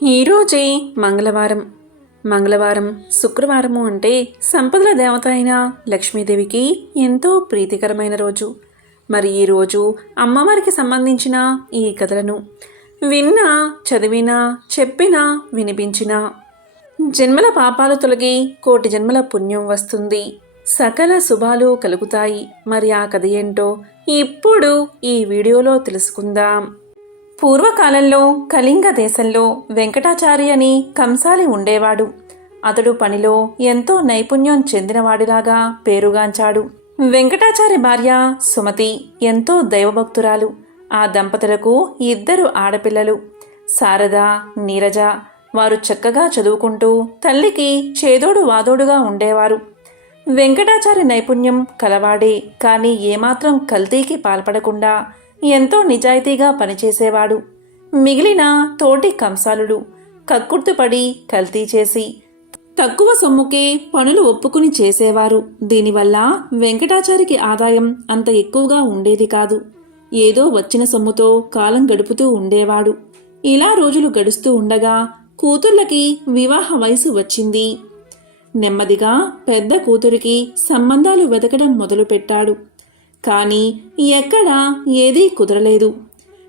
ఈరోజే మంగళవారం. మంగళవారం, శుక్రవారము అంటే సంపదల దేవత అయిన లక్ష్మీదేవికి ఎంతో ప్రీతికరమైన రోజు. మరి ఈరోజు అమ్మవారికి సంబంధించిన ఈ కథలను విన్నా, చదివినా, చెప్పినా, వినిపించినా జన్మల పాపాలు తొలగి కోటి జన్మల పుణ్యం వస్తుంది, సకల శుభాలు కలుగుతాయి. మరి ఆ కథ ఏంటో ఇప్పుడు ఈ వీడియోలో తెలుసుకుందాం. పూర్వకాలంలో కళింగ దేశంలో వెంకటాచారి అని కంసాలి ఉండేవాడు. అతడు పనిలో ఎంతో నైపుణ్యం చెందినవాడిలాగా పేరుగాంచాడు. వెంకటాచారి భార్య సుమతి ఎంతో దైవభక్తురాలు. ఆ దంపతులకు 2 ఆడపిల్లలు, శారద, నీరజ. వారు చక్కగా చదువుకుంటూ తల్లికి చేదోడు వాదోడుగా ఉండేవారు. వెంకటాచారి నైపుణ్యం కలవాడే, కానీ ఏమాత్రం కల్తీకి పాల్పడకుండా ఎంతో నిజాయితీగా పనిచేసేవాడు. మిగిలిన తోటి కంసాలులు కక్కుర్తుపడి కల్తీ చేసి తక్కువ సొమ్ముకే పనులు ఒప్పుకుని చేసేవారు. దీనివల్ల వెంకటాచారికి ఆదాయం అంత ఎక్కువగా ఉండేది కాదు. ఏదో వచ్చిన సొమ్ముతో కాలం గడుపుతూ ఉండేవాడు. ఇలా రోజులు గడుస్తూ ఉండగా కూతుర్లకి వివాహ వయసు వచ్చింది. నెమ్మదిగా పెద్ద కూతురికి సంబంధాలు వెతకడం మొదలుపెట్టాడు. కానీ ఎక్కడా ఏదీ కుదరలేదు.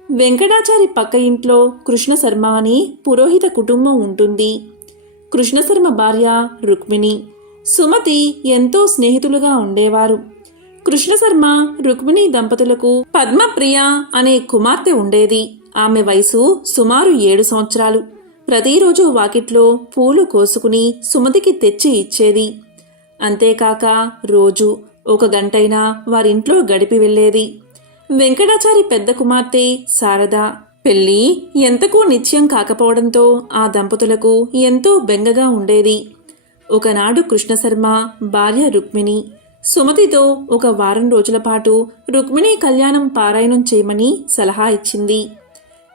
వెంకటాచారి పక్క ఇంట్లో కృష్ణశర్మ అని పురోహిత కుటుంబం ఉంటుంది. కృష్ణశర్మ భార్య రుక్మిణి, సుమతి ఎంతో స్నేహితులుగా ఉండేవారు. కృష్ణశర్మ, రుక్మిణి దంపతులకు పద్మప్రియ అనే కుమార్తె ఉండేది. ఆమె వయసు సుమారు 7 సంవత్సరాలు. ప్రతిరోజు వాకిట్లో పూలు కోసుకుని సుమతికి తెచ్చి ఇచ్చేది. అంతేకాక రోజు 1 గంటైనా వారింట్లో గడిపి వెళ్ళేది. వెంకటాచారి పెద్ద కుమార్తె శారద పెళ్లి ఎంతకూ నిశ్చయం కాకపోవడంతో ఆ దంపతులకు ఎంతో బెంగగా ఉండేది. ఒకనాడు కృష్ణశర్మ భార్య రుక్మిణి సుమతితో 1 వారం రోజుల పాటు రుక్మిణి కళ్యాణం పారాయణం చేయమని సలహా ఇచ్చింది.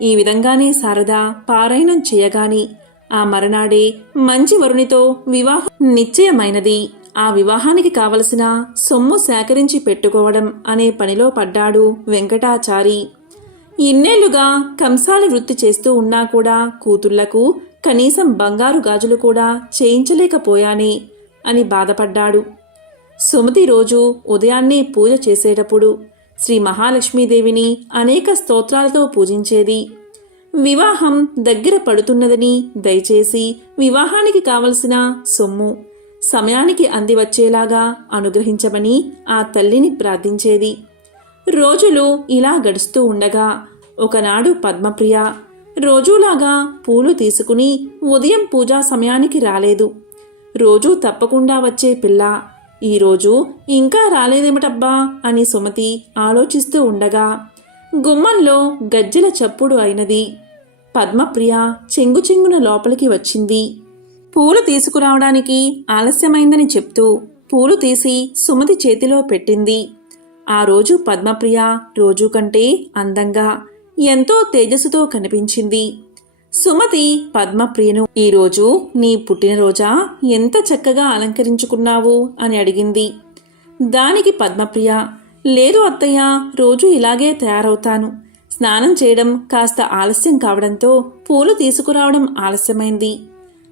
ఈ విధంగానే శారద పారాయణం చేయగాని ఆ మరనాడే మంచి వరునితో వివాహం నిశ్చయమైనది. ఆ వివాహానికి కావలసిన సొమ్ము సేకరించి పెట్టుకోవడం అనే పనిలో పడ్డాడు వెంకటాచారి. ఇన్నేళ్లుగా కంసాలి వృత్తి చేస్తూ ఉన్నా కూడా కూతుళ్లకు కనీసం బంగారు గాజులు కూడా చేయించలేకపోయానే అని బాధపడ్డాడు. సుమతి రోజు ఉదయాన్నే పూజ చేసేటప్పుడు శ్రీ మహాలక్ష్మీదేవిని అనేక స్తోత్రాలతో పూజించేది. వివాహం దగ్గర పడుతున్నదని దయచేసి వివాహానికి కావలసిన సొమ్ము సమయానికి అందివచ్చేలాగా అనుగ్రహించమని ఆ తల్లిని ప్రార్థించేది. రోజులు ఇలా గడుస్తూ ఉండగా ఒకనాడు పద్మప్రియ రోజూలాగా పూలు తీసుకుని ఉదయం పూజా సమయానికి రాలేదు. రోజూ తప్పకుండా వచ్చే పిల్ల ఈరోజు ఇంకా రాలేదేమిటబ్బా అని సుమతి ఆలోచిస్తూ ఉండగా గుమ్మంలో గజ్జెల చప్పుడు అయినది. పద్మప్రియ చెంగుచెంగున లోపలికి వచ్చింది. పూలు తీసుకురావడానికి ఆలస్యమైందని చెప్తూ పూలు తీసి సుమతి చేతిలో పెట్టింది. ఆ రోజు పద్మప్రియ రోజు కంటే అందంగా ఎంతో తేజస్సుతో కనిపించింది. సుమతి పద్మప్రియను, ఈరోజు నీ పుట్టినరోజా, ఎంత చక్కగా అలంకరించుకున్నావు అని అడిగింది. దానికి పద్మప్రియ, లేదు అత్తయ్య, రోజు ఇలాగే తయారవుతాను. స్నానం చేయడం కాస్త ఆలస్యం కావడంతో పూలు తీసుకురావడం ఆలస్యమైంది.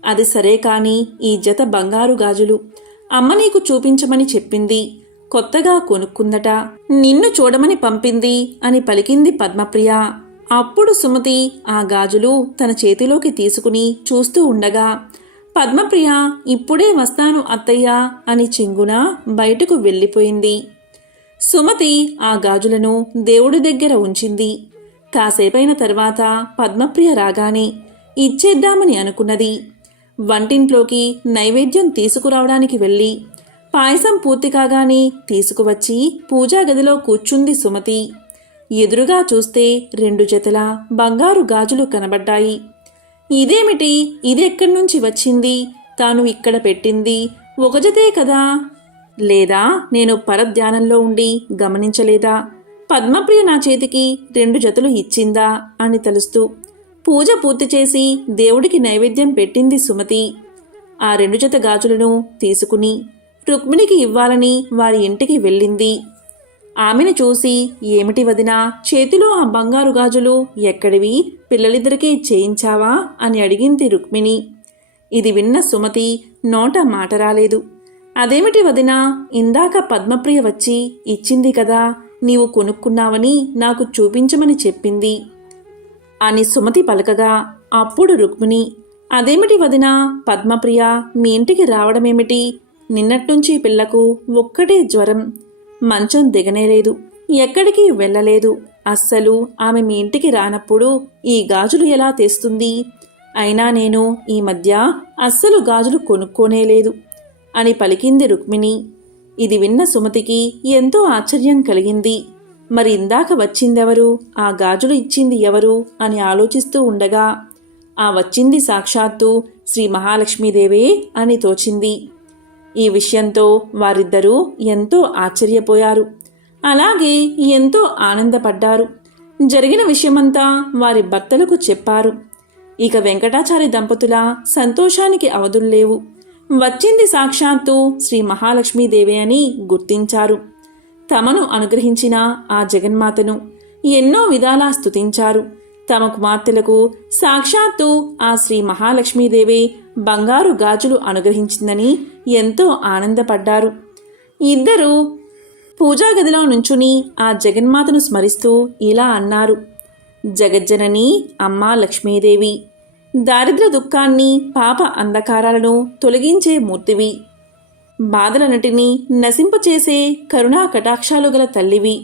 అది సరే కాని ఈ జత బంగారు గాజులు అమ్మ నీకు చూపించమని చెప్పింది. కొత్తగా కొనుక్కుందట, నిన్ను చూడమని పంపింది అని పలికింది పద్మప్రియ. అప్పుడు సుమతి ఆ గాజులు తన చేతిలోకి తీసుకుని చూస్తూ ఉండగా పద్మప్రియ ఇప్పుడే వస్తాను అత్తయ్య అని చెంగున బయటకు వెళ్ళిపోయింది. సుమతి ఆ గాజులను దేవుడి దగ్గర ఉంచింది. కాసేపైన తర్వాత పద్మప్రియ రాగానే ఇచ్చేద్దామని అనుకున్నది. వంటింట్లోకి నైవేద్యం తీసుకురావడానికి వెళ్ళి పాయసం పూర్తి కాగానే తీసుకువచ్చి పూజా గదిలో కూర్చుంది సుమతి. ఎదురుగా చూస్తే 2 జతల బంగారు గాజులు కనబడ్డాయి. ఇదేమిటి, ఇదెక్కడి నుంచి వచ్చింది, తాను ఇక్కడ పెట్టింది 1 జతే కదా, లేదా నేను పరధ్యానంలో ఉండి గమనించలేదా, పద్మప్రియ నా చేతికి 2 జతలు ఇచ్చిందా అని తలుస్తూ పూజ పూర్తి చేసి దేవుడికి నైవేద్యం పెట్టింది సుమతి. ఆ 2 జత గాజులను తీసుకుని రుక్మిణికి ఇవ్వాలని వారి ఇంటికి వెళ్ళింది. ఆమెను చూసి, ఏమిటి వదినా, చేతిలో ఆ బంగారు గాజులు ఎక్కడివి, పిల్లలిద్దరికీ చేయించావా అని అడిగింది రుక్మిణి. ఇది విన్న సుమతి నోట మాట రాలేదు. అదేమిటి వదినా, ఇందాక పద్మప్రియ వచ్చి ఇచ్చింది కదా, నీవు కొనుక్కున్నావని నాకు చూపించమని చెప్పింది అని సుమతి పలకగా, అప్పుడు రుక్మిణి, అదేమిటి వదినా, పద్మప్రియ మీ ఇంటికి రావడమేమిటి? నిన్నట్నుంచి పిల్లకు ఒక్కటే జ్వరం, మంచం దిగనేలేదు, ఎక్కడికి వెళ్ళలేదు. అస్సలు ఆమె మీ ఇంటికి రానప్పుడు ఈ గాజులు ఎలా తెస్తుంది? అయినా నేను ఈ మధ్య అస్సలు గాజులు కొనుక్కోనేలేదు అని పలికింది రుక్మిణి. ఇది విన్న సుమతికి ఎంతో ఆశ్చర్యం కలిగింది. మరి ఇందాక వచ్చిందెవరు, ఆ గాజులు ఇచ్చింది ఎవరు అని ఆలోచిస్తూ ఉండగా, ఆ వచ్చింది సాక్షాత్తు శ్రీ మహాలక్ష్మీదేవే అని తోచింది. ఈ విషయంతో వారిద్దరూ ఎంతో ఆశ్చర్యపోయారు. అలాగే ఎంతో ఆనందపడ్డారు. జరిగిన విషయమంతా వారి భర్తలకు చెప్పారు. ఇక వెంకటాచారి దంపతుల సంతోషానికి అవధుల్లేవు. వచ్చింది సాక్షాత్తు శ్రీ మహాలక్ష్మీదేవి అని గుర్తించారు. తమను అనుగ్రహించిన ఆ జగన్మాతను ఎన్నో విధాలా స్తుతించారు. తమ కుమార్తెలకు సాక్షాత్తు ఆ శ్రీ మహాలక్ష్మీదేవి బంగారు గాజులు అనుగ్రహించిందని ఎంతో ఆనందపడ్డారు. ఇద్దరూ పూజాగదిలో నుంచుని ఆ జగన్మాతను స్మరిస్తూ ఇలా అన్నారు. జగజ్జనని అమ్మా లక్ష్మీదేవి, దారిద్ర్య దుఃఖాన్ని పాప అంధకారాలను తొలగించే మూర్తివి, బాధలన్నిటినీ నశింపచేసే కరుణా కటాక్షాలు గల తల్లివి.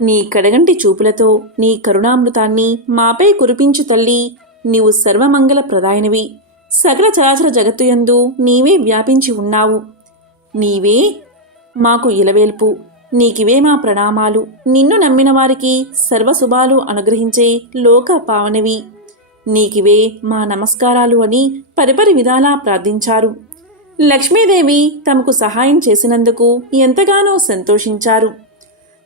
నీ కడగంటి చూపులతో నీ కరుణామృతాన్ని మాపై కురిపించు తల్లి. నీవు సర్వమంగళ ప్రదాయనివి. సకల చరాచర జగత్తుయందు నీవే వ్యాపించి ఉన్నావు. నీవే మాకు ఇలవేల్పు. నీకివే మా ప్రణామాలు. నిన్ను నమ్మిన వారికి సర్వశుభాలు అనుగ్రహించే లోక పావనివి. నీకివే మా నమస్కారాలు అని పరిపరి విధాలా ప్రార్థించారు. లక్ష్మీదేవి తమకు సహాయం చేసినందుకు ఎంతగానో సంతోషించారు.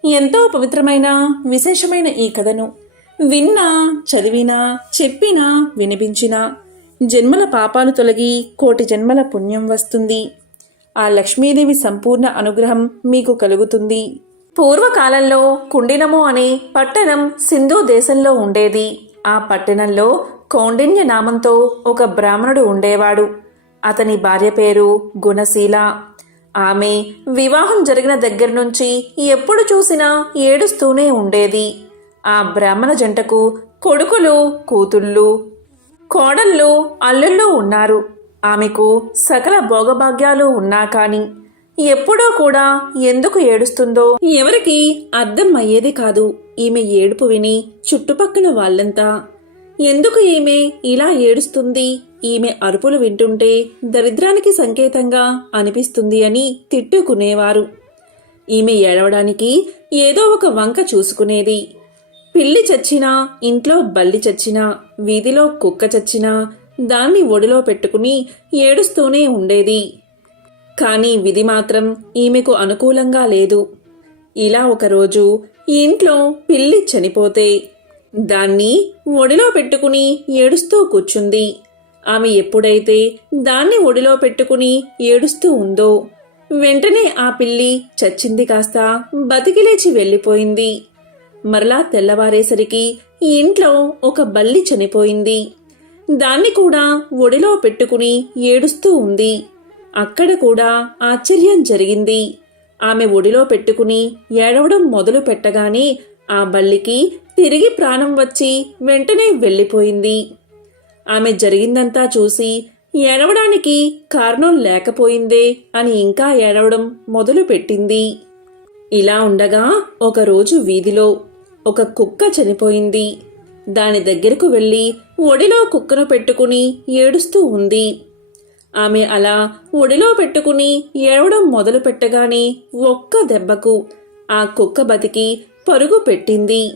ఎంతో పవిత్రమైన విశేషమైన ఈ కథను విన్నా, చదివినా, చెప్పినా, వినిపించినా జన్మల పాపాలు తొలగి కోటి జన్మల పుణ్యం వస్తుంది. ఆ లక్ష్మీదేవి సంపూర్ణ అనుగ్రహం మీకు కలుగుతుంది. పూర్వకాలంలో కుండినము అనే పట్టణం సింధు దేశంలో ఉండేది. ఆ పట్టణంలో కౌండిన్య నామంతో ఒక బ్రాహ్మణుడు ఉండేవాడు. అతని భార్య పేరు గుణశీల. ఆమె వివాహం జరిగిన దగ్గర నుంచి ఎప్పుడు చూసినా ఏడుస్తూనే ఉండేది. ఆ బ్రాహ్మణ జంటకు కొడుకులు, కూతుళ్ళు, కోడళ్ళు, అల్లుళ్ళు ఉన్నారు. ఆమెకు సకల భోగభాగ్యాలు ఉన్నా కాని ఎప్పుడూ కూడా ఎందుకు ఏడుస్తుందో ఎవరికి అర్థం అయ్యేది కాదు. ఈమె ఏడుపు విని చుట్టుపక్కల వాళ్ళంతా ఎందుకు ఈమె ఇలా ఏడుస్తుంది, ఈమె అరుపులు వింటుంటే దరిద్రానికి సంకేతంగా అనిపిస్తుంది అని తిట్టుకునేవారు. ఈమె ఏడవడానికి ఏదో ఒక వంక చూసుకునేది. పిల్లి చచ్చినా, ఇంట్లో బల్లి చచ్చినా, వీధిలో కుక్క చచ్చినా దాన్ని ఒడిలో పెట్టుకుని ఏడుస్తూనే ఉండేది. కానీ విధి మాత్రం ఈమెకు అనుకూలంగా లేదు. ఇలా ఒకరోజు ఇంట్లో పిల్లి చనిపోతే దాన్ని ఒడిలో పెట్టుకుని ఏడుస్తూ కూర్చుంది. ఆమె ఎప్పుడైతే దాన్ని ఒడిలో పెట్టుకుని ఏడుస్తూ ఉందో వెంటనే ఆ పిల్లి చచ్చింది కాస్త బతికిలేచి వెళ్ళిపోయింది. మరలా తెల్లవారేసరికి ఇంట్లో ఒక బల్లి చనిపోయింది. దాన్ని కూడా ఒడిలో పెట్టుకుని ఏడుస్తూ ఉంది. అక్కడ కూడా ఆశ్చర్యం జరిగింది. ఆమె ఒడిలో పెట్టుకుని ఏడవడం మొదలు పెట్టగానే ఆ బల్లికి తిరిగి ప్రాణం వచ్చి వెంటనే వెళ్ళిపోయింది. ఆమె జరిగిందంతా చూసి ఏడవడానికి కారణం లేకపోయిందే అని ఇంకా ఏడవడం మొదలు పెట్టింది. ఇలా ఉండగా ఒకరోజు వీధిలో ఒక కుక్క చనిపోయింది. దాని దగ్గరకు వెళ్ళి ఒడిలో కుక్కను పెట్టుకుని ఏడుస్తూ ఉంది. ఆమె అలా ఒడిలో పెట్టుకుని ఏడవడం మొదలు పెట్టగానే ఒక్క దెబ్బకు ఆ కుక్క బతికి పరుగు పెట్టింది.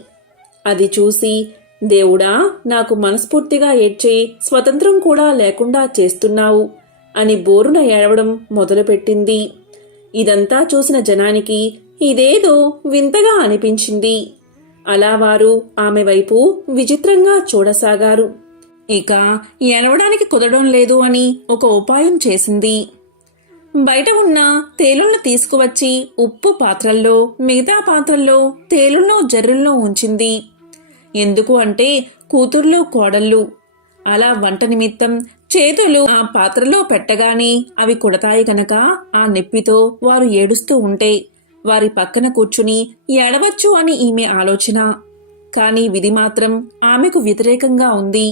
అది చూసి, దేవుడా, నాకు మనస్ఫూర్తిగా ఏడ్చే స్వతంత్రం కూడా లేకుండా చేస్తున్నావు అని బోరున ఏడవడం మొదలుపెట్టింది. ఇదంతా చూసిన జనానికి ఇదేదో వింతగా అనిపించింది. అలా వారు ఆమె వైపు విచిత్రంగా చూడసాగారు. ఇక ఏడవడానికి కుదరడం లేదు అని ఒక ఉపాయం చేసింది. బయట ఉన్న తేలులను తీసుకువచ్చి ఉప్పు పాత్రల్లో, మిగతా పాత్రల్లో తేలులను జర్రులను ఉంచింది. ఎందుకు అంటే కూతుర్లు కోడళ్ళు అలా వంట నిమిత్తం చేతులు ఆ పాత్రలో పెట్టగానే అవి కుడతాయి కనుక ఆ నొప్పితో వారు ఏడుస్తూ ఉంటే వారి పక్కన కూర్చుని ఏడవచ్చు అని ఈమె ఆలోచన. కానీ విధి మాత్రం ఆమెకు వ్యతిరేకంగా ఉంది.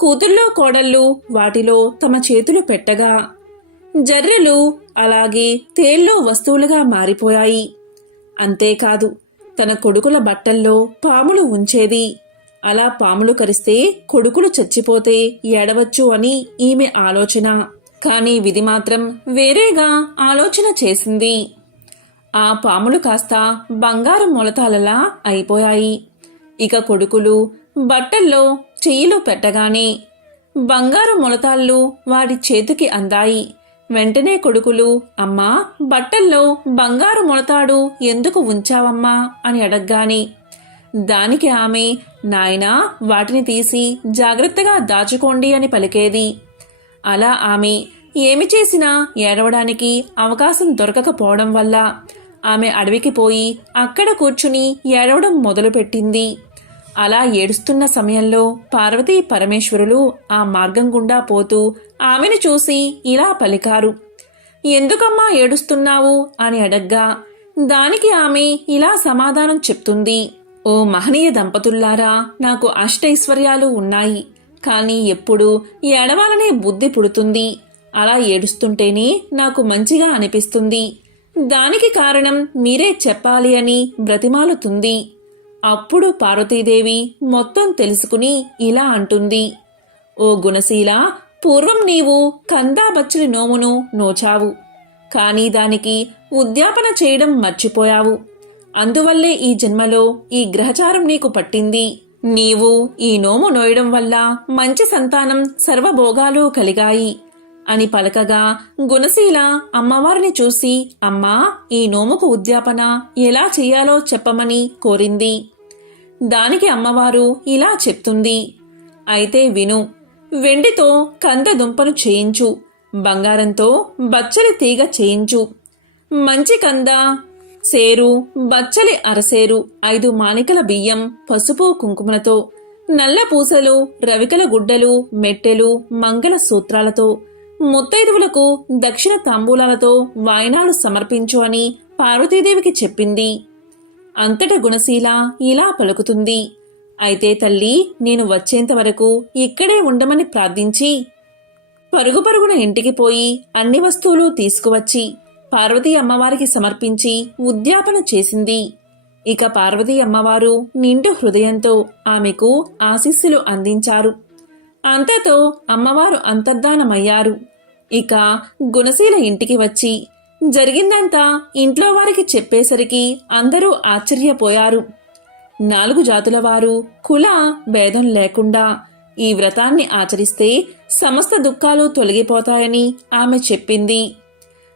కూతుర్లో కోడళ్ళు వాటిలో తమ చేతులు పెట్టగా జర్రెలు అలాగే తేల్లో వస్తువులుగా మారిపోయాయి. అంతేకాదు తన కొడుకుల బట్టల్లో పాములు ఉంచేది. అలా పాములు కరిస్తే కొడుకులు చచ్చిపోతే ఏడవచ్చు అని ఈమె ఆలోచన. కానీ విధి మాత్రం వేరేగా ఆలోచన చేసింది. ఆ పాములు కాస్త బంగారం మొలతాలలా అయిపోయాయి. ఇక కొడుకులు బట్టల్లో చెయ్యిలో పెట్టగానే బంగారు మొలతాళ్ళు వాడి చేతికి అందాయి. వెంటనే కొడుకులు, అమ్మా బట్టల్లో బంగారు మొలతాడు ఎందుకు ఉంచావమ్మా అని అడగగానే దానికి ఆమె, నాయనా వాటిని తీసి జాగ్రత్తగా దాచుకోండి అని పలికేది. అలా ఆమె ఏమి చేసినా ఏడవడానికి అవకాశం దొరకకపోవడం వల్ల ఆమె అడవికి పోయి అక్కడ కూర్చుని ఏడవడం మొదలుపెట్టింది. అలా ఏడుస్తున్న సమయంలో పార్వతీ పరమేశ్వరులు ఆ మార్గం గుండా పోతూ ఆమెను చూసి ఇలా పలికారు. ఎందుకమ్మా ఏడుస్తున్నావు అని అడగ్గా దానికి ఆమె ఇలా సమాధానం చెప్తుంది. ఓ మహనీయ దంపతుల్లారా, నాకు అష్టైశ్వర్యాలు ఉన్నాయి, కానీ ఎప్పుడు ఏడవాలనే బుద్ధి పుడుతుంది. అలా ఏడుస్తుంటేనే నాకు మంచిగా అనిపిస్తుంది. దానికి కారణం మీరే చెప్పాలి అని బ్రతిమాలుతుంది. అప్పుడు పార్వతీదేవి మొత్తం తెలుసుకుని ఇలా అంటుంది. ఓ గుణశీల, పూర్వం నీవు కందాబచ్చలి నోమును నోచావు, కానీ దానికి ఉద్యాపన చేయడం మర్చిపోయావు. అందువల్లే ఈ జన్మలో ఈ గ్రహచారం నీకు పట్టింది. నీవు ఈ నోము నోయడం వల్ల మంచి సంతానం సర్వభోగాలు కలిగాయి అని పలకగా గుణశీల అమ్మవారిని చూసి, అమ్మా ఈ నోముకు ఉద్యాపన ఎలా చెయ్యాలో చెప్పమని కోరింది. దానికి అమ్మవారు ఇలా చెప్తుంది. అయితే విను. వెండితో కంద దుంపను చేయించు, బంగారంతో బచ్చలి తీగ చేయించు, మంచి కంద సేరు బచ్చలి అరసేరు, 5 మానికల బియ్యం పసుపు కుంకుమలతో, నల్ల పూసలు, రవికల గుడ్డలు, మెట్టెలు, మంగళ సూత్రాలతో, ముత్తైదువులకు దక్షిణ తాంబూలాలతో వాయనాలు సమర్పించు అని పార్వతీదేవికి చెప్పింది. అంతట గుణశీల ఇలా పలుకుతుంది. అయితే తల్లి, నేను వచ్చేంత వరకు ఇక్కడే ఉండమని ప్రార్థించి పరుగు పరుగున ఇంటికి పోయి అన్ని వస్తువులు తీసుకువచ్చి పార్వతీ అమ్మవారికి సమర్పించి ఉద్యాపన చేసింది. ఇక పార్వతీ అమ్మవారు నిండు హృదయంతో ఆమెకు ఆశీస్సులు అందించారు. అంతతో అమ్మవారు అంతర్ధానమయ్యారు. ఇక గుణశీల ఇంటికి వచ్చి జరిగిందంతా ఇంట్లో వారికి చెప్పేసరికి అందరూ ఆశ్చర్యపోయారు. 4 జాతుల వారు కుల భేదం లేకుండా ఈ వ్రతాన్ని ఆచరిస్తే సమస్త దుఃఖాలు తొలగిపోతాయని ఆమె చెప్పింది.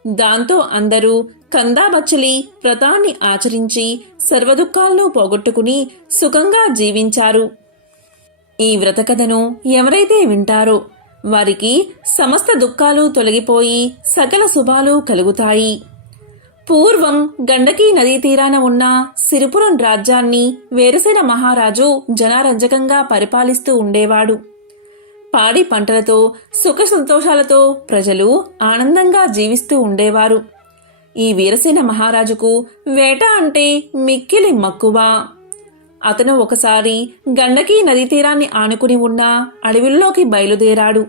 దాంతో అందరూ కందాబచ్చలి వ్రతాన్ని ఆచరించి సర్వదుఃఖాలను పోగొట్టుకుని సుఖంగా జీవించారు. ఈ వ్రతకథను ఎవరైతే వింటారో వారికి సమస్త దుఃఖాలు తొలగిపోయి సకల శుభాలు కలుగుతాయి. పూర్వం గండకీ నదీ తీరాన ఉన్న సిరిపురం రాజ్యాన్ని వేరసేన మహారాజు జనారంజకంగా పరిపాలిస్తూ ఉండేవాడు. పాడి పంటలతో సుఖ సంతోషాలతో ప్రజలు ఆనందంగా జీవిస్తూ ఉండేవారు. ఈ వీరసేన మహారాజుకు వేట అంటే మిక్కిలి మక్కువ. అతను ఒకసారి గండకీ నదీ తీరాన్ని ఆనుకుని ఉన్న అడవిలోకి బయలుదేరాడు.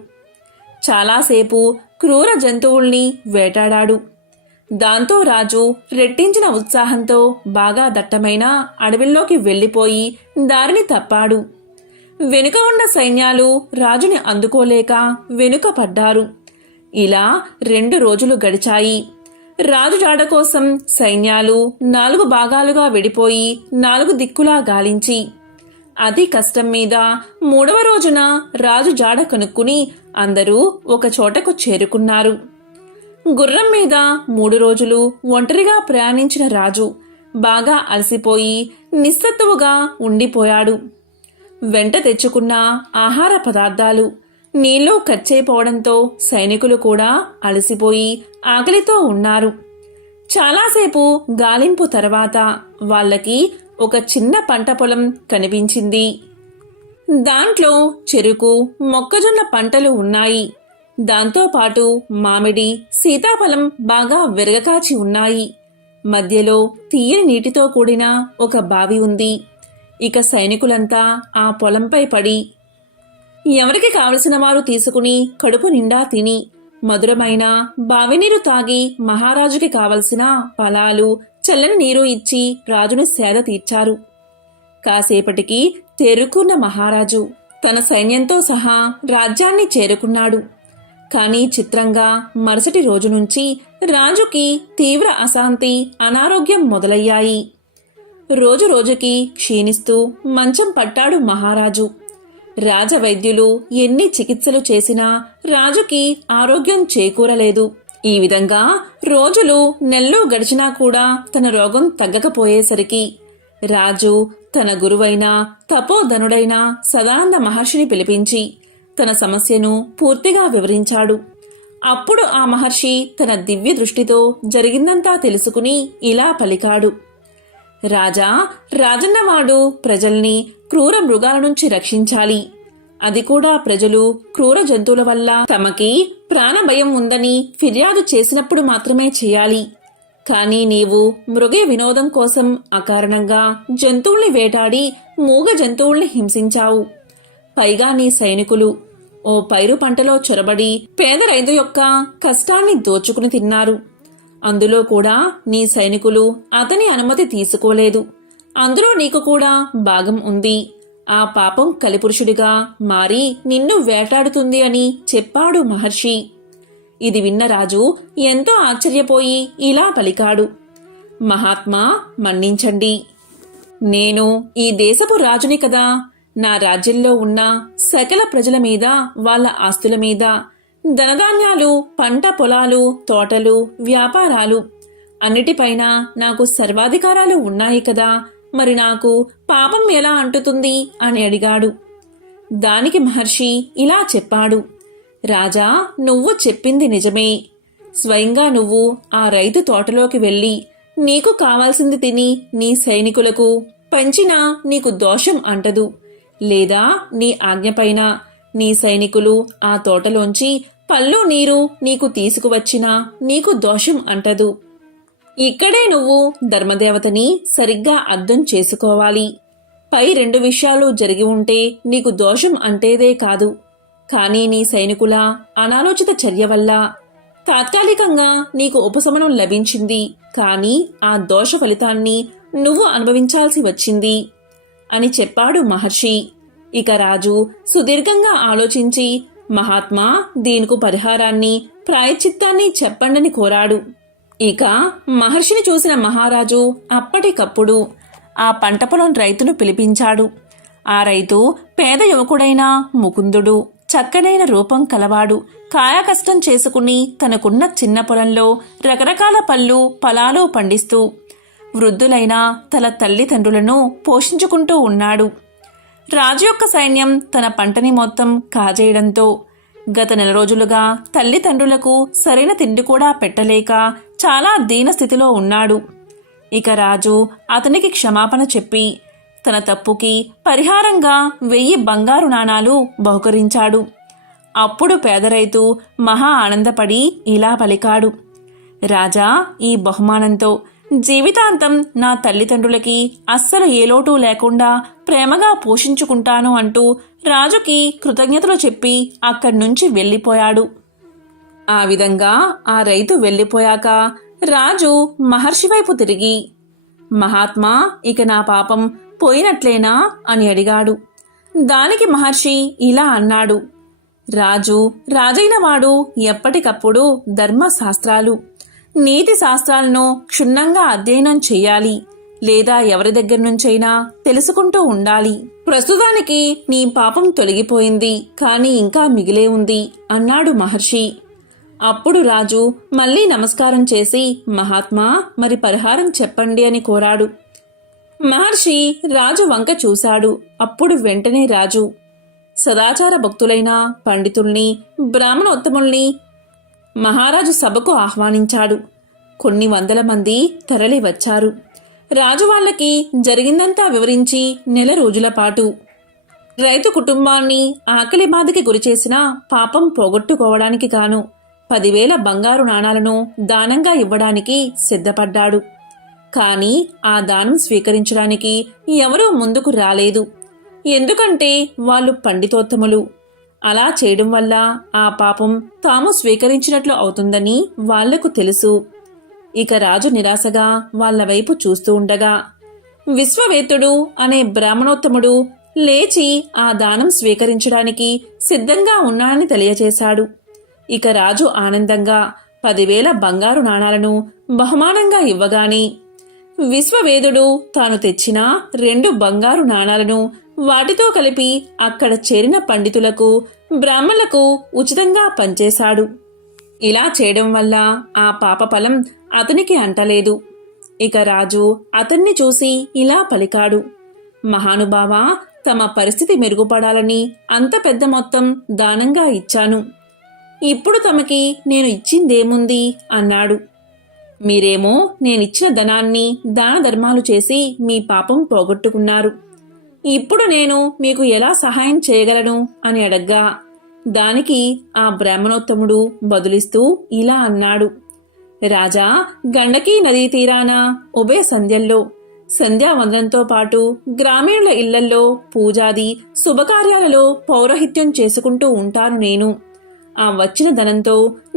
చాలాసేపు క్రూర జంతువుల్ని వేటాడాడు. దాంతో రాజు రెట్టించిన ఉత్సాహంతో బాగా దట్టమైన అడవిలోకి వెళ్లిపోయి దారిని తప్పాడు. వెనుక ఉన్న సైన్యాలు రాజుని అందుకోలేక వెనుక పడ్డారు. ఇలా 2 రోజులు గడిచాయి. రాజు జాడ కోసం సైన్యాలు 4 భాగాలుగా విడిపోయి 4 దిక్కులా గాలించి అతి కష్టం మీద 3వ రోజున రాజు జాడ కనుక్కుని అందరూ ఒక చోటకు చేరుకున్నారు. గుర్రం మీద 3 రోజులు ఒంటరిగా ప్రయాణించిన రాజు బాగా అలసిపోయి నిస్సత్తువుగా ఉండిపోయాడు. వెంట తెచ్చుకున్న ఆహార పదార్థాలు నీళ్లు ఖర్చయిపోవడంతో సైనికులు కూడా అలసిపోయి ఆకలితో ఉన్నారు. చాలాసేపు గాలింపు తర్వాత వాళ్ళకి ఒక చిన్న పంట పొలం కనిపించింది. దాంట్లో చెరుకు, మొక్కజొన్న పంటలు ఉన్నాయి. దాంతోపాటు మామిడి, సీతాఫలం బాగా విరగకాచి ఉన్నాయి. మధ్యలో తీయని నీటితో కూడిన ఒక బావి ఉంది. ఇక సైనికులంతా ఆ పొలంపై పడి ఎవరికి కావలసిన వారు తీసుకుని కడుపు నిండా తిని మధురమైన బావినీరు తాగి మహారాజుకి కావలసిన ఫలాలు, చల్లని నీరు ఇచ్చి రాజును సేద తీర్చారు. కాసేపటికి తేరుకున్న మహారాజు తన సైన్యంతో సహా రాజ్యాన్ని చేరుకున్నాడు. కానీ చిత్రంగా మరుసటి రోజు నుంచి రాజుకి తీవ్ర అశాంతి, అనారోగ్యం మొదలయ్యాయి. రోజు రోజుకి క్షీణిస్తూ మంచం పట్టాడు మహారాజు. రాజవైద్యులు ఎన్ని చికిత్సలు చేసినా రాజుకి ఆరోగ్యం చేకూరలేదు. ఈ విధంగా రోజులు నెలలు గడిచినా కూడా తన రోగం తగ్గకపోయేసరికి రాజు తన గురువైన తపోధనుడైన సదానంద మహర్షిని పిలిపించి తన సమస్యను పూర్తిగా వివరించాడు. అప్పుడు ఆ మహర్షి తన దివ్య దృష్టితో జరిగిందంతా తెలుసుకుని ఇలా పలికాడు. రాజా, రాజన్నవాడు ప్రజల్ని క్రూర మృగాల నుంచి రక్షించాలి. అది కూడా ప్రజలు క్రూర జంతువుల వల్ల తమకి ప్రాణభయం ఉందని ఫిర్యాదు చేసినప్పుడు మాత్రమే చేయాలి. కానీ నీవు మృగ వినోదం కోసం అకారణంగా జంతువుల్ని వేటాడి మూగ జంతువుల్ని హింసించావు. పైగా నీ సైనికులు ఓ పైరు పంటలో చొరబడి పేద రైతు యొక్క కష్టాన్ని దోచుకుని తిన్నారు. అందులో కూడా నీ సైనికులు అతని అనుమతి తీసుకోలేదు. అందులో నీకు కూడా భాగం ఉంది. ఆ పాపం కలిపురుషుడిగా మారి నిన్ను వేటాడుతుంది అని చెప్పాడు మహర్షి. ఇది విన్న రాజు ఎంతో ఆశ్చర్యపోయి ఇలా పలికాడు. మహాత్మా, మన్నించండి. నేను ఈ దేశపు రాజుని కదా. నా రాజ్యంలో ఉన్న సకల ప్రజల మీద, వాళ్ళ ఆస్తుల మీద, ధనధాన్యాలు, పంట పొలాలు, తోటలు, వ్యాపారాలు అన్నిటిపైన నాకు సర్వాధికారాలు ఉన్నాయి కదా. మరి నాకు పాపం ఎలా అంటుతుంది అని అడిగాడు. దానికి మహర్షి ఇలా చెప్పాడు. రాజా, నువ్వు చెప్పింది నిజమే. స్వయంగా నువ్వు ఆ రైతు తోటలోకి వెళ్ళి నీకు కావాల్సింది తిని నీ సైనికులకు పంచినా నీకు దోషం అంటదు. లేదా నీ ఆజ్ఞపైన నీ సైనికులు ఆ తోటలోంచి పళ్ళు నీరు నీకు తీసుకువచ్చినా నీకు దోషం అంటదు. ఇక్కడే నువ్వు ధర్మదేవతని సరిగ్గా అర్థం చేసుకోవాలి. పై రెండు విషయాలు జరిగి ఉంటే నీకు దోషం అంటేదే కాదు. కానీ నీ సైనికుల అనాలోచిత చర్య వల్ల తాత్కాలికంగా నీకు ఉపశమనం లభించింది. కానీ ఆ దోష ఫలితాన్ని నువ్వు అనుభవించాల్సి వచ్చింది అని చెప్పాడు మహర్షి. ఇక రాజు సుదీర్ఘంగా ఆలోచించి, మహాత్మా, దీనికి పరిహారాన్ని, ప్రాయశ్చిత్తాన్ని చెప్పండని కోరాడు. ఇక మహర్షిని చూసిన మహారాజు అప్పటికప్పుడు ఆ పంట పొలం రైతును పిలిపించాడు. ఆ రైతు పేద యువకుడైన ముకుందుడు. చక్కనైన రూపం కలవాడు. కాయకష్టం చేసుకుని తనకున్న చిన్న పొలంలో రకరకాల పళ్ళు, ఫలాలు పండిస్తూ వృద్ధులైన తన తల్లిదండ్రులను పోషించుకుంటూ ఉన్నాడు. రాజు యొక్క సైన్యం తన పంటని మొత్తం కాజేయడంతో గత నెల రోజులుగా తల్లిదండ్రులకు సరైన తిండి కూడా పెట్టలేక చాలా దీనస్థితిలో ఉన్నాడు. ఇక రాజు అతనికి క్షమాపణ చెప్పి తన తప్పుకి పరిహారంగా 1000 బంగారు నాణాలు బహుకరించాడు. అప్పుడు పేద రైతు మహా ఆనందపడి ఇలా పలికాడు. రాజా, ఈ బహుమానంతో జీవితాంతం నా తల్లిదండ్రులకి అస్సలు ఏ లోటు లేకుండా ప్రేమగా పోషించుకుంటాను అంటూ రాజుకి కృతజ్ఞతలు చెప్పి అక్కడి నుంచి వెళ్ళిపోయాడు. ఆ విధంగా ఆ రైతు వెళ్ళిపోయాక రాజు మహర్షి వైపు తిరిగి, మహాత్మా, ఇక నా పాపం పోయినట్లేనా అని అడిగాడు. దానికి మహర్షి ఇలా అన్నాడు. రాజైన వాడు ఎప్పటికప్పుడు ధర్మశాస్త్రాలు, నీతి శాస్త్రాలను క్షుణ్ణంగా అధ్యయనం చెయ్యాలి. లేదా ఎవరి దగ్గర నుంచైనా తెలుసుకుంటూ ఉండాలి. ప్రస్తుతానికి నీ పాపం తొలగిపోయింది, కానీ ఇంకా మిగిలే ఉంది అన్నాడు మహర్షి. అప్పుడు రాజు మళ్ళీ నమస్కారం చేసి, మహాత్మా, మరి పరిహారం చెప్పండి అని కోరాడు. మహర్షి రాజు వంక చూశాడు. అప్పుడు వెంటనే రాజు సదాచార భక్తులైన పండితుల్ని, బ్రాహ్మణోత్తముల్ని మహారాజు సభకు ఆహ్వానించాడు. కొన్ని వందల మంది తరలి వచ్చారు. రాజు వాళ్ళకి జరిగిందంతా వివరించి నెల రోజుల పాటు రైతు కుటుంబాన్ని ఆకలి బాధకి గురిచేసిన పాపం పోగొట్టుకోవడానికి గాను 10,000 బంగారు నాణాలను దానంగా ఇవ్వడానికి సిద్ధపడ్డాడు. కాని ఆ దానం స్వీకరించడానికి ఎవరూ ముందుకు రాలేదు. ఎందుకంటే వాళ్ళు పండితోత్తములు. అలా చేయడం వల్ల ఆ పాపం తాము స్వీకరించినట్లు అవుతుందని వాళ్లకు తెలుసు. ఇక రాజు నిరాశగా వాళ్ల వైపు చూస్తూ ఉండగా విశ్వవేత్తుడు అనే బ్రాహ్మణోత్తముడు లేచి ఆ దానం స్వీకరించడానికి సిద్ధంగా ఉన్నానని తెలియచేశాడు. ఇక రాజు ఆనందంగా 10,000 బంగారు నాణాలను బహుమానంగా ఇవ్వగాని విశ్వవేదుడు తాను తెచ్చిన 2 బంగారు నాణాలను వాటితో కలిపి అక్కడ చేరిన పండితులకు బ్రాహ్మణులకు ఉచితంగా పంచేశాడు. ఇలా చేయడం వల్ల ఆ పాప ఫలం అతనికి అంటలేదు. ఇక రాజు అతన్ని చూసి ఇలా పలికాడు, మహానుభావా, తమ పరిస్థితి మెరుగుపడాలని అంత పెద్ద మొత్తం దానంగా ఇచ్చాను. ఇప్పుడు తమకి నేను ఇచ్చిందేముంది అన్నాడు. మీరేమో నేనిచ్చిన ధనాన్ని దాన ధర్మాలు చేసి మీ పాపం పోగొట్టుకున్నారు. ఇప్పుడు నేను మీకు ఎలా సహాయం చేయగలను అని అడగ్గా దానికి ఆ బ్రాహ్మణోత్తముడు బదులిస్తూ ఇలా అన్నాడు, రాజా, గండకీ నదీ తీరాన ఉభయ సంధ్యల్లో సంధ్యావందనంతో పాటు గ్రామీణుల ఇళ్లల్లో పూజాది శుభకార్యాలలో పౌరోహిత్యం చేసుకుంటూ ఉంటాను నేను. ఆ వచ్చిన ధనంతో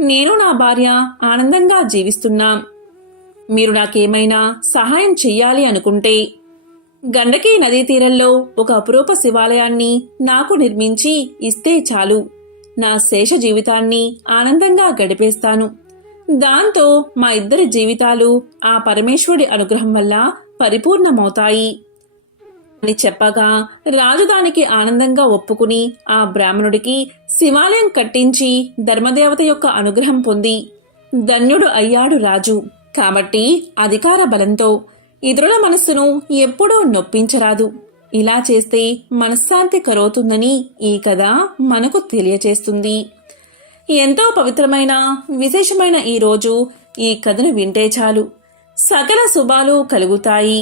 నేను నా భార్య ఆనందంగా జీవిస్తున్నాం. మీరు నాకేమైనా సహాయం చెయ్యాలి అనుకుంటే గండకీ నదీ తీరంలో ఒక అపురూప శివాలయాన్ని నాకు నిర్మించి ఇస్తే చాలు. నా శేష జీవితాన్ని ఆనందంగా గడిపేస్తాను. దాంతో మా ఇద్దరి జీవితాలు ఆ పరమేశ్వరుడి అనుగ్రహం వల్ల పరిపూర్ణమవుతాయి అని చెప్పగా రాజు దానికి ఆనందంగా ఒప్పుకుని ఆ బ్రాహ్మణుడికి శివాలయం కట్టించి ధర్మదేవత యొక్క అనుగ్రహం పొంది ధన్యుడు అయ్యాడు రాజు. కాబట్టి అధికార బలంతో ఇతరుల మనస్సును ఎప్పుడూ నొప్పించరాదు. ఇలా చేస్తే మనశ్శాంతి కరవుతుందని ఈ కథ మనకు తెలియచేస్తుంది. ఎంతో పవిత్రమైన విశేషమైన ఈ రోజు ఈ కథను వింటే చాలు సకల శుభాలు కలుగుతాయి.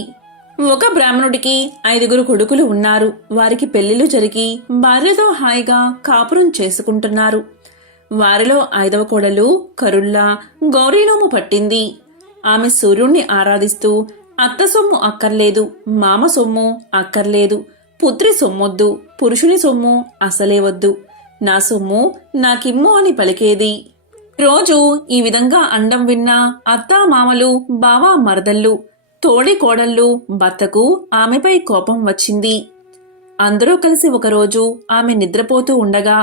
ఒక బ్రాహ్మణుడికి 5 కొడుకులు ఉన్నారు. వారికి పెళ్లిళ్లు జరిగి భార్యతో హాయిగా కాపురం చేసుకుంటున్నారు. వారిలో 5వ కోడలు కరుల్లా గౌరీనోము పట్టింది. ఆమె సూర్యుణ్ణి ఆరాధిస్తూ అత్త సొమ్ము అక్కర్లేదు, మామ సొమ్ము అక్కర్లేదు, పుత్రి సొమ్మొద్దు, పురుషుని సొమ్ము అసలే వద్దు, నా సొమ్ము నాకిమ్ము అని పలికేది. రోజు ఈ విధంగా అండం విన్న అత్తా మామలు, బావా మరదళ్ళు, తోడి కోడళ్ళు భర్తకు ఆమెపై కోపం వచ్చింది. అందరూ కలిసి ఒకరోజు ఆమె నిద్రపోతూ ఉండగా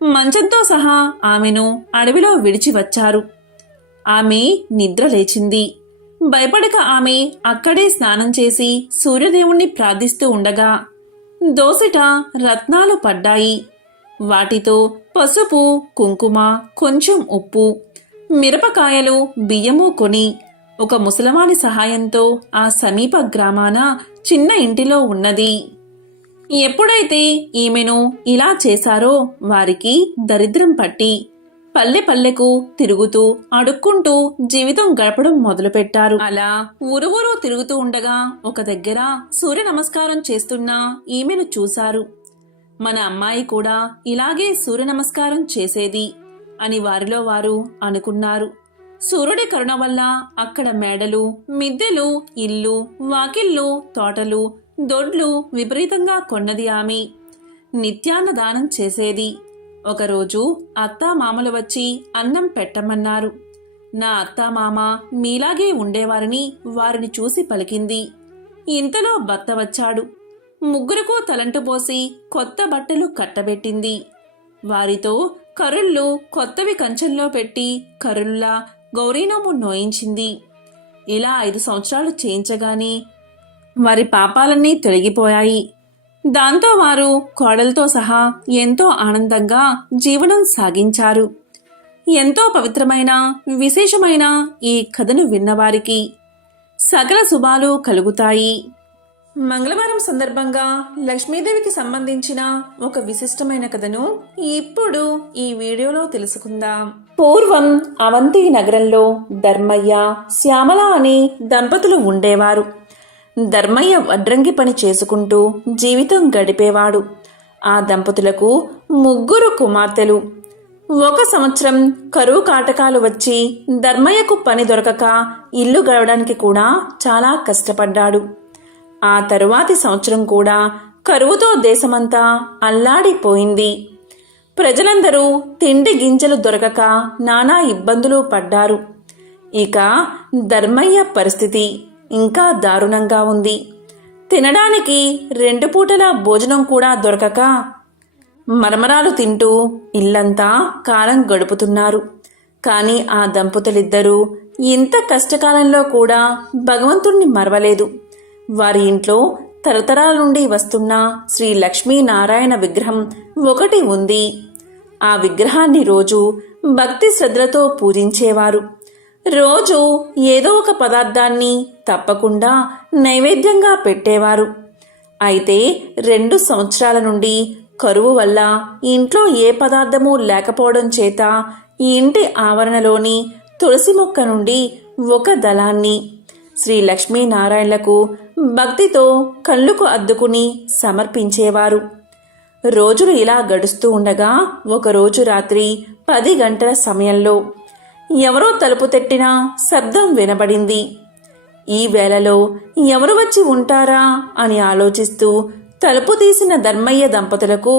మంచంతో సహా ఆమెను అడవిలో విడిచి వచ్చారు. ఆమె నిద్ర లేచింది. భయపడక ఆమె అక్కడే స్నానం చేసి సూర్యదేవుణ్ణి ప్రార్థిస్తూ ఉండగా దోసిట రత్నాలు పడ్డాయి. వాటితో పసుపు, కుంకుమ, కొంచెం ఉప్పు, మిరపకాయలు, బియ్యము కొని ఒక ముసలవాని సహాయంతో ఆ సమీప గ్రామాన చిన్న ఇంటిలో ఉన్నది. ఎప్పుడైతే ఈమెను ఇలా చేశారో వారికి దరిద్రం పట్టి పల్లె పల్లెకు తిరుగుతూ అడుక్కుంటూ జీవితం గడపడం మొదలుపెట్టారు. అలా ఊరు తిరుగుతూ ఉండగా ఒక దగ్గర సూర్య నమస్కారం చేస్తున్న ఈమెను చూశారు. మన అమ్మాయి కూడా ఇలాగే సూర్య నమస్కారం చేసేది అని వారిలో వారు అనుకున్నారు. సూర్యుడి కరుణ వల్ల అక్కడ మేడలు, మిద్దెలు, ఇల్లు, వాకిళ్ళు, తోటలు, దొడ్లు విపరీతంగా కొన్నది ఆమె. నిత్యాన్నదానం చేసేది. ఒకరోజు అత్తామామలు వచ్చి అన్నం పెట్టమన్నారు. నా అత్తామామ మీలాగే ఉండేవారని వారిని చూసి పలికింది. ఇంతలో భర్త వచ్చాడు. ముగ్గురుకు తలంటు పోసి కొత్త బట్టలు కట్టబెట్టింది. వారితో కరుళ్ళు కొత్తవి కంచెంలో పెట్టి కరుల్లా గౌరీనోము నోయించింది. ఇలా 5 సంవత్సరాలు చేయించగానే వారి పాపాలన్నీ తొలగిపోయాయి. దాంతో వారు కోడలతో సహా ఎంతో ఆనందంగా జీవనం సాగించారు. ఎంతో పవిత్రమైన విశేషమైన ఈ కథను విన్నవారికి సకల శుభాలు కలుగుతాయి. మంగళవారం సందర్భంగా లక్ష్మీదేవికి సంబంధించిన ఒక విశిష్టమైన కథను ఇప్పుడు ఈ వీడియోలో తెలుసుకుందాం. పూర్వం అవంతి నగరంలో ధర్మయ్య, శ్యామల అనే దంపతులు ఉండేవారు. ధర్మయ్య వడ్రంగి పని చేసుకుంటూ జీవితం గడిపేవాడు. ఆ దంపతులకు 3 కుమార్తెలు. ఒక సంవత్సరం కరువు కాటకాలు వచ్చి ధర్మయ్యకు పని దొరకక ఇల్లు గడవడానికి కూడా చాలా కష్టపడ్డాడు. ఆ తరువాతి సంవత్సరం కూడా కరువుతో దేశమంతా అల్లాడిపోయింది. ప్రజలందరూ తిండి గింజలు దొరకక నానా ఇబ్బందులు పడ్డారు. ఇక ధర్మయ్య పరిస్థితి ఇంకా దారుణంగా ఉంది. తినడానికి 2 పూటల భోజనం కూడా దొరకక మరమరాలు తింటూ ఇల్లంతా కాలం గడుపుతున్నారు. కానీ ఆ దంపతులిద్దరూ ఇంత కష్టకాలంలో కూడా భగవంతుణ్ణి మరవలేదు. వారి ఇంట్లో తరతరాల నుండి వస్తున్న శ్రీ లక్ష్మీనారాయణ విగ్రహం ఒకటి ఉంది. ఆ విగ్రహాన్ని రోజు భక్తి శ్రద్ధలతో పూజించేవారు. రోజు ఏదో ఒక పదార్థాన్ని తప్పకుండా నైవేద్యంగా పెట్టేవారు. అయితే 2 సంవత్సరాల నుండి కరువు వల్ల ఇంట్లో ఏ పదార్థమూ లేకపోవడం చేత ఈ ఇంటి ఆవరణలోని తులసి మొక్క నుండి ఒక దళాన్ని శ్రీ లక్ష్మీనారాయణలకు భక్తితో కళ్ళుకు అద్దుకుని సమర్పించేవారు. రోజులు ఇలా గడుస్తూ ఉండగా ఒకరోజు రాత్రి 10 గంటల సమయంలో ఎవరో తలుపు తట్టిన శబ్దం వినబడింది. ఈ వేళలో ఎవరు వచ్చి ఉంటారా అని ఆలోచిస్తూ తలుపు తీసిన ధర్మయ్య దంపతులకు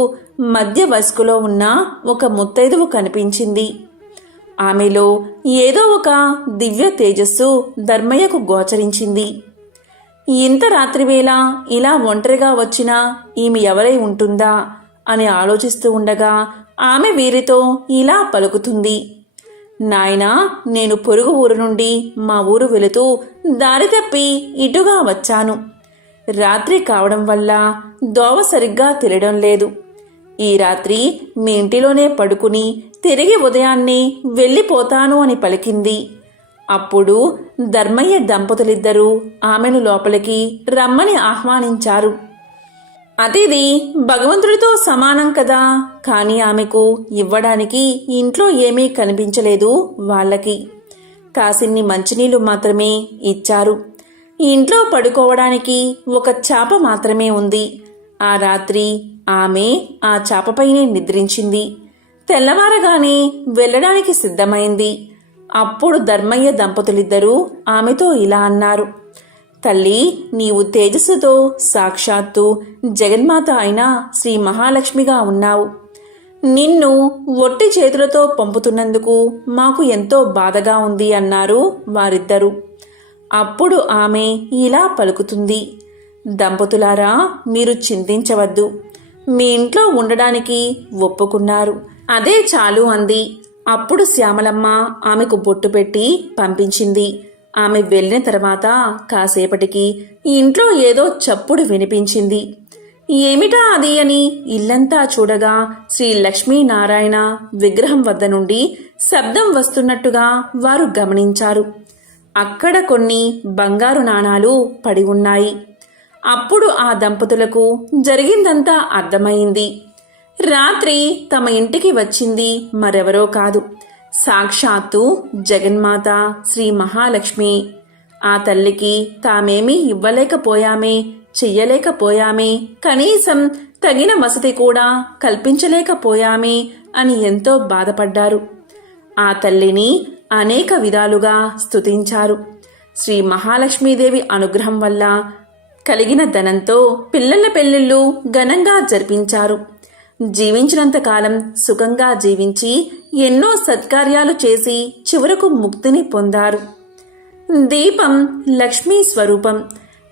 మధ్య వయస్కులో ఉన్న ఒక ముత్తైదువు కనిపించింది. ఆమెలో ఏదో ఒక దివ్య తేజస్సు ధర్మయ్యకు గోచరించింది. ఇంత రాత్రివేళ ఇలా ఒంటరిగా వచ్చినా ఈమె ఎవరై ఉంటుందా అని ఆలోచిస్తూ ఉండగా ఆమె వీరితో ఇలా పలుకుతుంది. నాయనా, నేను పొరుగు ఊరు నుండి మా ఊరు వెళుతూ దారి తప్పి ఇటుగా వచ్చాను. రాత్రి కావడం వల్ల దోవ సరిగ్గా తెలియడం లేదు. ఈ రాత్రి మీ ఇంటిలోనే పడుకుని తిరిగి ఉదయాన్నే వెళ్ళిపోతాను అని పలికింది. అప్పుడు ధర్మయ్య దంపతులిద్దరూ ఆమెను లోపలికి రమ్మని ఆహ్వానించారు. అతిథి భగవంతుడితో సమానం కదా, కానీ ఆమెకు ఇవ్వడానికి ఇంట్లో ఏమీ కనిపించలేదు. వాళ్ళకి కాసిన్ని మంచినీళ్లు మాత్రమే ఇచ్చారు. ఇంట్లో పడుకోవడానికి ఒక చాప మాత్రమే ఉంది. ఆ రాత్రి ఆమె ఆ చాపపైనే నిద్రించింది. తెల్లవారగానే వెళ్ళడానికి సిద్ధమైంది. అప్పుడు ధర్మయ్య దంపతులిద్దరూ ఆమెతో ఇలా అన్నారు. తల్లి, నీవు తేజస్సుతో సాక్షాత్తు జగన్మాత అయిన శ్రీ మహాలక్ష్మిగా ఉన్నావు. నిన్ను ఒట్టి చేతులతో పంపుతున్నందుకు మాకు ఎంతో బాధగా ఉంది అన్నారు వారిద్దరూ. అప్పుడు ఆమె ఇలా పలుకుతుంది. దంపతులారా, మీరు చింతించవద్దు. మీ ఇంట్లో ఉండడానికి ఒప్పుకున్నారు, అదే చాలు అంది. అప్పుడు శ్యామలమ్మ ఆమెకు బొట్టు పెట్టి పంపించింది. ఆమె వెళ్ళిన తర్వాత కాసేపటికి ఇంట్లో ఏదో చప్పుడు వినిపించింది. ఏమిటా అది అని ఇల్లంతా చూడగా శ్రీ లక్ష్మీనారాయణ విగ్రహం వద్ద నుండి శబ్దం వస్తున్నట్టుగా వారు గమనించారు. అక్కడ కొన్ని బంగారు నాణాలు పడి ఉన్నాయి. అప్పుడు ఆ దంపతులకు జరిగిందంతా అర్థమైంది. రాత్రి తమ ఇంటికి వచ్చింది మరెవరో కాదు, సాక్షాత్తు జగన్మాత శ్రీ మహాలక్ష్మి. ఆ తల్లికి తామేమీ ఇవ్వలేకపోయామే, చెయ్యలేకపోయామే, కనీసం తగిన వసతి కూడా కల్పించలేకపోయామే అని ఎంతో బాధపడ్డారు. ఆ తల్లిని అనేక విధాలుగా స్తుతించారు. శ్రీ మహాలక్ష్మీదేవి అనుగ్రహం వల్ల కలిగిన ధనంతో పిల్లల పెళ్లిళ్ళు ఘనంగా జరిపించారు. జీవించినంతకాలం సుఖంగా జీవించి ఎన్నో సత్కార్యాలు చేసి చివరకు ముక్తిని పొందారు. దీపం లక్ష్మీ స్వరూపం.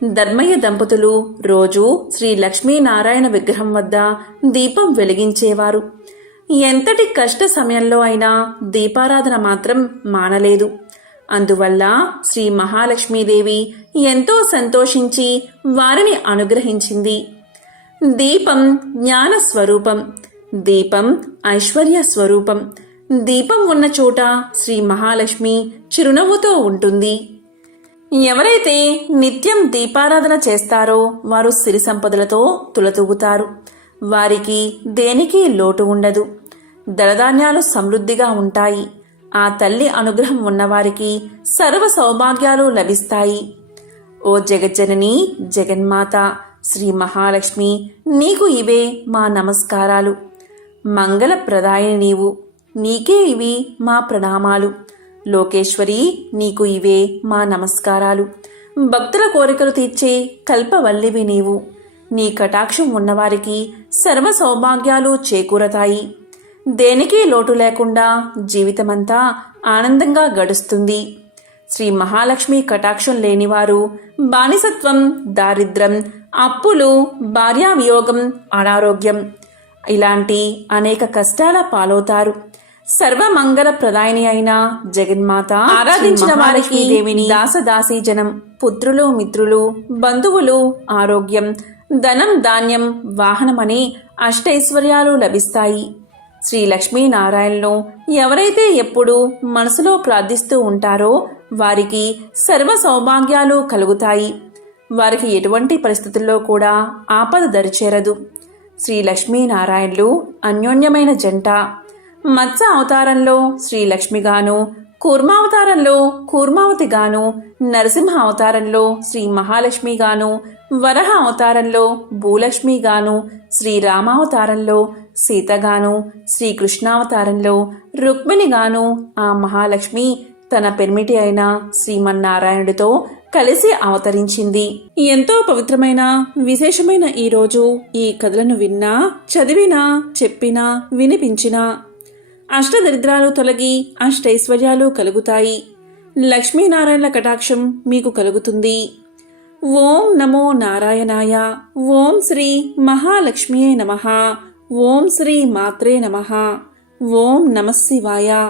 ధర్మయ్య దంపతులు రోజు శ్రీ లక్ష్మీనారాయణ విగ్రహం వద్ద దీపం వెలిగించేవారు. ఎంతటి కష్ట సమయంలో అయినా దీపారాధన మాత్రం మానలేదు. అందువల్ల శ్రీ మహాలక్ష్మీదేవి ఎంతో సంతోషించి వారిని అనుగ్రహించింది. దీపం జ్ఞాన స్వరూపం, దీపం ఐశ్వర్య స్వరూపం. దీపం ఉన్న చోట శ్రీ మహాలక్ష్మి చిరునవ్వుతో ఉంటుంది. ఎవరైతే నిత్యం దీపారాధన చేస్తారో వారు సిరి సంపదలతో తులతూగుతారు. వారికి దేనికి లోటు ఉండదు. ధనధాన్యాలు సమృద్ధిగా ఉంటాయి. ఆ తల్లి అనుగ్రహం ఉన్నవారికి సర్వ సౌభాగ్యాలు లభిస్తాయి. ఓ జగజ్జనని జగన్మాత శ్రీ మహాలక్ష్మి, నీకు ఇవే మా నమస్కారాలు. మంగళప్రదాయని నీవు, నీకే ఇవి మా ప్రణామాలు. లోకేశ్వరి, నీకు ఇవే మా నమస్కారాలు. భక్తుల కోరికలు తీర్చే కల్పవల్లివి నీవు. నీ కటాక్షం ఉన్నవారికి సర్వ సౌభాగ్యాలు చేకూరతాయి. దేనికి లోటు లేకుండా జీవితమంతా ఆనందంగా గడుస్తుంది. శ్రీ మహాలక్ష్మి కటాక్షం లేనివారు బానిసత్వం, దారిద్ర్యం, అప్పులు, భార్యావియోగం, అనారోగ్యం ఇలాంటి అనేక కష్టాల పాలవుతారు. సర్వమంగళ ప్రదాయిని అయిన జగన్మాత ఆరాధించిన వారికి దేవిని దాసదాసీ జనం, పుత్రులు, మిత్రులు, బంధువులు, ఆరోగ్యం, ధనం, ధాన్యం, వాహనమనే అష్టైశ్వర్యాలు లభిస్తాయి. శ్రీ లక్ష్మీనారాయణను ఎవరైతే ఎప్పుడూ మనసులో ప్రార్థిస్తూ ఉంటారో వారికి సర్వ సౌభాగ్యాలు కలుగుతాయి. వారికి ఎటువంటి పరిస్థితుల్లో కూడా ఆపద దరిచేరదు. శ్రీ లక్ష్మీనారాయణులు అన్యోన్యమైన జంట. మత్స్య అవతారంలో శ్రీలక్ష్మిగాను, కూర్మావతారంలో కూర్మావతిగాను, నరసింహ అవతారంలో శ్రీ మహాలక్ష్మిగాను, వరహ అవతారంలో భూలక్ష్మిగాను, శ్రీరామావతారంలో సీతగాను, శ్రీకృష్ణావతారంలో రుక్మిణిగాను ఆ మహాలక్ష్మి తన పెర్మిటి అయిన శ్రీమన్నారాయణుడితో కలిసి అవతరించింది. ఎంతో పవిత్రమైన విశేషమైన ఈరోజు ఈ కథలను విన్నా, చదివినా, చెప్పినా, వినిపించినా అష్టదరిద్రాలు తొలగి అష్టైశ్వర్యాలు కలుగుతాయి. లక్ష్మీనారాయణల కటాక్షం మీకు కలుగుతుంది. ఓం నమో నారాయణాయ. ఓం శ్రీ మహాలక్ష్మియే నమః. ఓం శ్రీ మాత్రే నమః. ఓం నమః శివాయ.